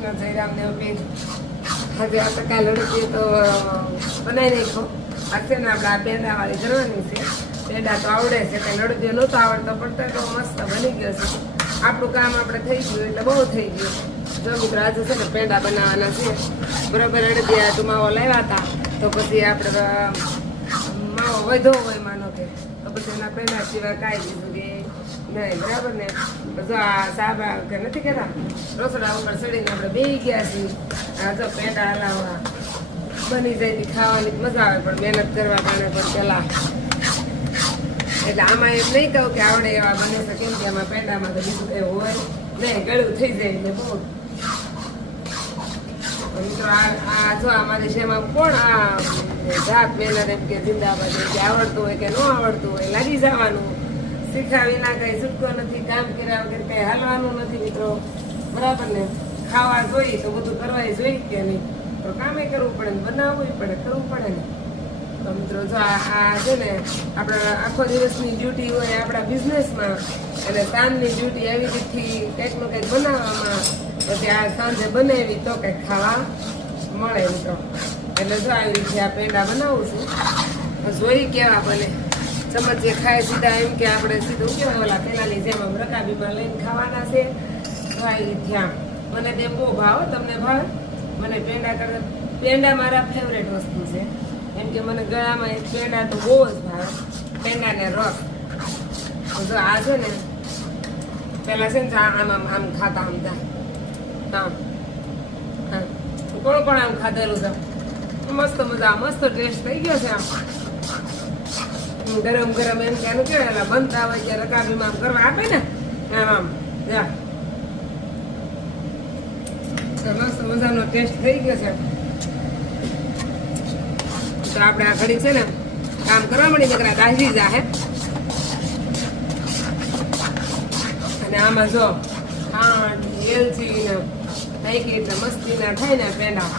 કૃષ્ણ જય રામ ને હવે આપણે કાલે લડકી તો બનાવી નાખો. આ છે ને આપણે આ પેંડા વાળી કરવાની છે. પેંડા તો આવડે છે, કઈ લડકી નહોતો આવડતો પણ તો મસ્ત બની ગયો છે. આપણું કામ આપણે થઈ ગયું એટલે બહુ થઈ ગયું. જો મિત્રો આજે છે ને પેંડા બનાવવાના છે. બરાબર અડદિયા તો માવો લાવ્યા હતા તો પછી આપણે માવો વધો હોય માનો કે તો પછી એના પેંડા સિવાય કાંઈ દીધું કે નહીં. બરાબર ને જો આ સાબા કે નથી કહેતા રસોડા ઉપર ચડીને આપણે બેસી ગયા છીએ. આ જો પેંડા હલાવવા બની જાય ખાવાની મજા આવે પણ મહેનત કરવા કારણે પણ પેલા એટલે આમાં એમ નહીં કહું કે આવડે એવા બને છે કેમ કે આમાં પેંડામાં તો બીજું એવું હોય નહીં ગળું થઈ જાય એટલે બહુ. મિત્રો આ જો અમારી શેમાં કોણ આ જાત મહેનત એમ કે જિંદાબાદ એમ કે આવડતું હોય કે ન આવડતું હોય લાગી જવાનું. શીખાવી ના કઈ છૂટકો નથી, કામ કર્યા વગર કઈ હાલવાનું નથી મિત્રો. બરાબર ને ખાવા જોઈએ તો બધું કરવા જોઈએ કે નહીં તો કામે કરવું પડે ને બનાવવું પડે કરવું પડે ને. તો મિત્રો જો આ છે ને આપણા આખો દિવસની ડ્યુટી હોય આપણા બિઝનેસમાં અને સાંજની ડ્યુટી આવી રીતથી કંઈક નું કંઈક બનાવવામાં પછી આ સાંજે બનાવી તો કંઈક ખાવા મળે મિત્રો. એટલે જો આવી રીતે આ પેંડા બનાવું છું જોઈ કેવા બને. ચમચે ખાય સીધા એમ કે આપણે સીધું કેવા ઓલા પેલાની જેમ આમ રકાબીમાં લઈને ખાવાના છે. ભાઈ ત્યાં મને તે બહુ ભાવ. તમને ભાવે? મને પેંડા કરતા પેંડા મારા ફેવરેટ વસ્તુ છે. એમ કે મને ગળામાં એક પેંડા તો બહુ જ ભાવે. પેંડા ને રસ જો આ છે ને પેલા છે ને આમ આમ આમ ખાતા આમ થાય હા હા કોણ કોણ આમ ખાધેલું છે? મસ્ત મજા મસ્ત ટેસ્ટ થઈ ગયો છે. આમ ગરમ ગરમ એમ કે એનું કેવાય બનતા હોય કે રકાબીમાં આમ કરવા આપે ને આમ આમ જા મસ્ત મજાનો ટેસ્ટ થઈ ગયો છે. તો આપણે આ ઘડી છે ને કામ કરવા મળી નકરા દાજી જાહે. અને આમાં જો ખાંડ એલચી ને નાખી એટલે મસ્તીના થાય ને પેંડા.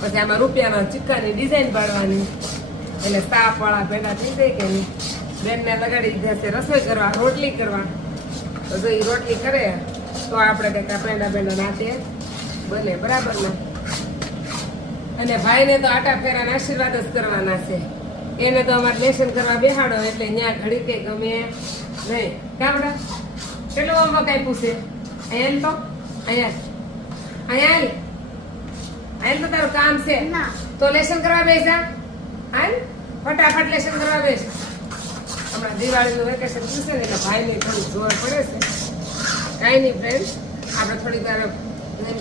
પછી આમાં રૂપિયાના ચિક્કાની ડિઝાઇન પાડવાની એટલે તાપ વાળા પેંડા થઈ જાય કે નહીં. બેનને લગાડી જશે રસોઈ કરવા રોટલી કરવા તો જો એ રોટલી કરે તો આપણે કંઈક પેંડા નાતે બને. બરાબર ને. અને ભાઈને તો આટા ફેરાના આશીર્વાદ જ કરવાના છે. એને તો અમારે લેસન કરવા બેહાડો એટલે ત્યાં ઘડી કઈ ગમે નહીં. કામડા કેટલું આમાં કઈ પૂછે અહીંયા તો અહીંયા તો તારું કામ છે તો લેસન કરવા બેસા હાલ ફટાફટ લેસન કરવા બેસ. હમણાં દિવાળીનું વેકેશન પૂછે ને એટલે ભાઈને થોડી જોર પડે છે. કાંઈ નહીં ફ્રેન્ડ આપણે થોડીક વાર